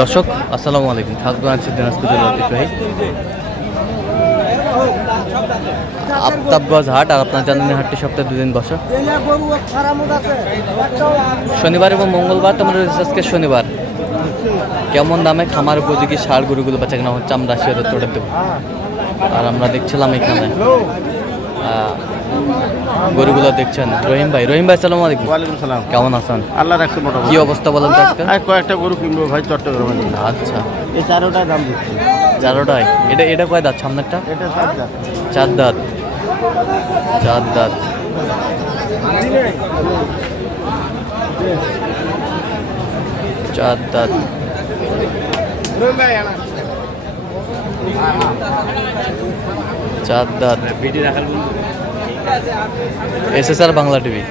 দর্শক, আসসালামু আলাইকুম। থাকব আছে দিনাজপুর জেলার ঐতিহ্যবাহী আফতাবগঞ্জ হাট আর আপনার জানেন হাটটি সপ্তাহে দুদিন বসে। শনিবার এবং মঙ্গলবার তোমার আজকে শনিবার। কেমন দামে খামার উপযোগী সার গরুগুলো বেচা কেনা হচ্ছে, আমরা সে তোড়ে দেবো। আর আমরা দেখছিলাম এখানে গরুগুলো দেখছেন। রহিম ভাই রহিম ভাই সালাম আলাইকুম। ওয়ালাইকুম সালাম। কেমন আছেন? আল্লাহ রাখছে কি অবস্থা বলেন তো আজকে? আর কয়েকটা গরু কিনবো ভাই চট্টগ্রামে। আচ্ছা। এই চারোটায় দাম দিচ্ছি। চারোটায়? এটা এটা কয় দাঁত সামনেরটা? এটা চার চার দাঁত। চার দাঁত। চার দাঁত। চার দাঁত। S S R Bangla TV.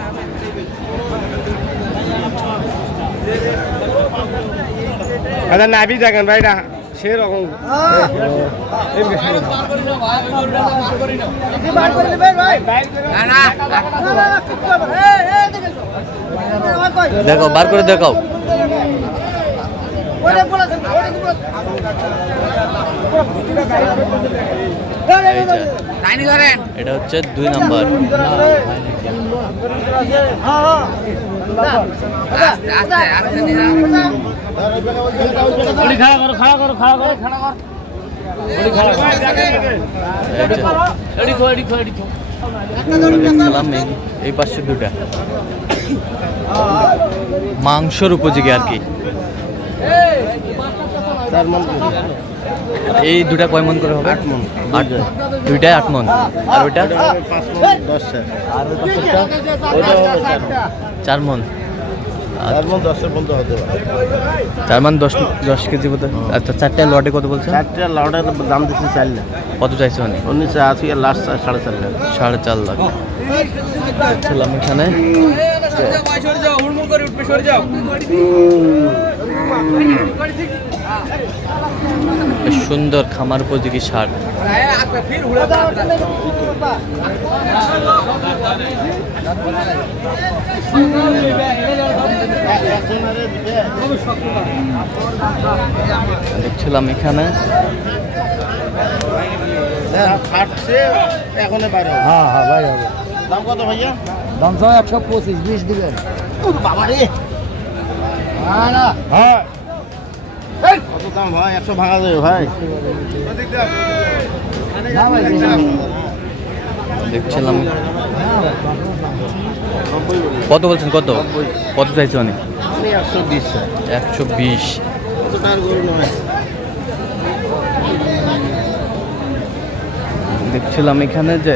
আচ্ছা নাবি দেখেন ভাই না সেরকম। দেখো বার করে দেখাও। এই যে, এটা হচ্ছে দুই নাম্বার। এই পাশে দুটা মাংসর উপযোগী আর কি। মন এই দুটা কয় মন করে হবে? আট মণ। আট দুইটাই আট মন। আর ওইটা? মন চার আর মন। চার মন দশের পর্যন্ত হতে পারে। চার মান দশ দশ কেজি মতো আচ্ছা চারটে লটে কত বলছেন চারটা লাউডার দাম দিচ্ছি চার লাখ। কত চাইছে মানে? উনিশশো আশি লাস্ট সাড়ে চার লাখ। সাড়ে চার লাখ। দেখছিলাম এখানে। বেশ সুন্দর খামার উপযোগী সার। দেখছিলাম এখানে। হ্যাঁ হ্যাঁ ভাই হবে। দাম কত ভাইয়া? দাম সব একশো পঁচিশ বিশ দিবেন। বাবা রে হ্যাঁ। দাম ভাই একশো ভাঙা যাবে ভাই। দেখছিলাম। কত বলছেন কত? কত চাইছে অনেক একশো বিশ দেখছিলাম এখানে যে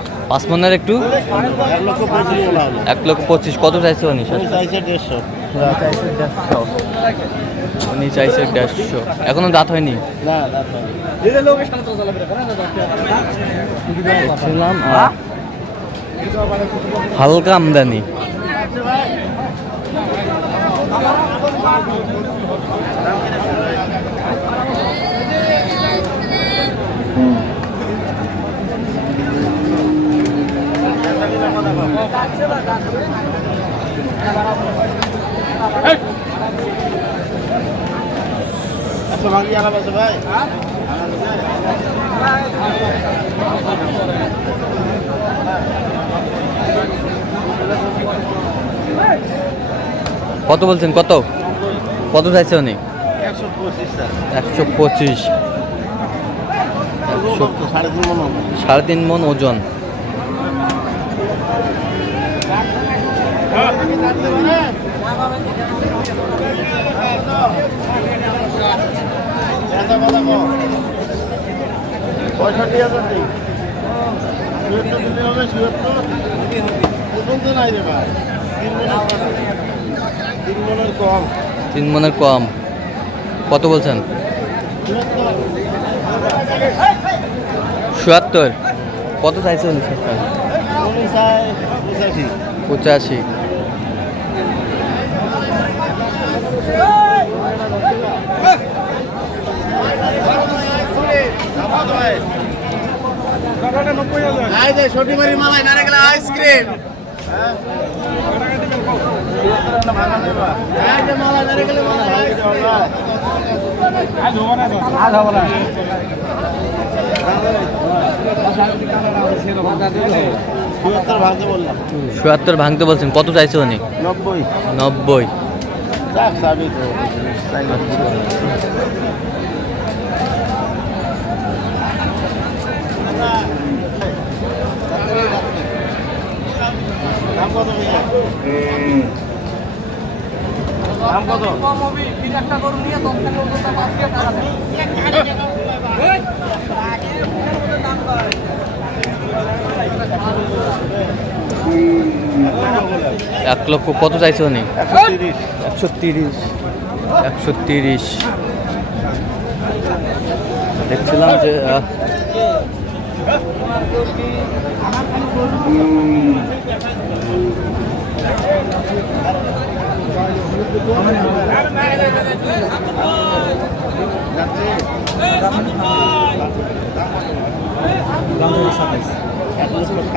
পাঁচ মনের একটু? এক লক্ষ পঁচিশ। কত চাইছে উনি উনি চাইছে দেড়শো। এখনও দাঁত হয়নি? হালকা আমদানি একশো ভাঙি আলাপ আছে ভাই কত বলছেন? কত? কত চাইছে উনি? একশো পঁচিশ সাড়ে তিন মন ওজন। পঁয়ষট্টি হাজার দিতে হবে চুয়াত্তর তিন মনের কম। কত বলছেন? চুয়াত্তর কত চাইছেন পঁচাশি। আইসক্রিম চুয়াত্তর ভাঙতে বলছেন কত চাইছে উনি? নব্বই। নব্বই যাক সাবি তো দাম কত ভাইয়া? দাম কত এক লক্ষ কত চাইছে তিরিশ। একশো তিরিশ। একশো তিরিশ। দেখছিলাম যে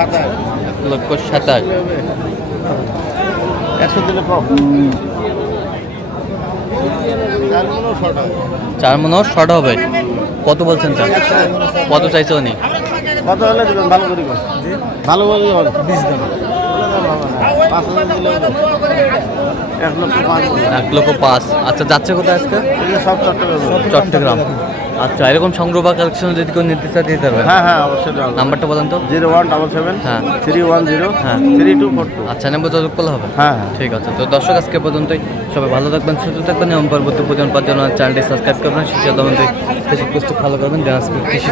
এক লক্ষ সাতাশ। একশো দিলে কম। চার মনে শর্ট হয় শর্ট হবে। কত বলছেন চার? কত চাইছে উনি? কত হলে দেবেন? ভালো করে। ভালো করে কর। বিশ দেন। পাঁচ। এক লক্ষ পাঁচ এক লক্ষ পাঁচ। আচ্ছা যাচ্ছে কোথায় আজকে? সব চট্টগ্রাম। চট্টগ্রাম। আচ্ছা এরকম সংগ্রহ বা কালেকশন যদি কেউ নিতে চায় দিতে পারবেন হ্যাঁ হ্যাঁ অবশ্যই নাম্বারটা বলেন তো। জিরো ওয়ান ডাবল সেভেন হ্যাঁ। থ্রি ওয়ান জিরো হ্যাঁ। Three two four two. আচ্ছা নেব যোগাযোগ করলে হবে? হ্যাঁ হ্যাঁ। ঠিক আছে তো দর্শক আজকে পর্যন্তই। সবাই ভালো থাকবেন সুস্থ থাকবেন এবং পরবর্তী পর্যন্ত চ্যানেলটি সাবস্ক্রাইব করবেন শিক্ষা দমন ফেসবুক পোস্ট ফলো করবেন দিনাজপুর কৃষি।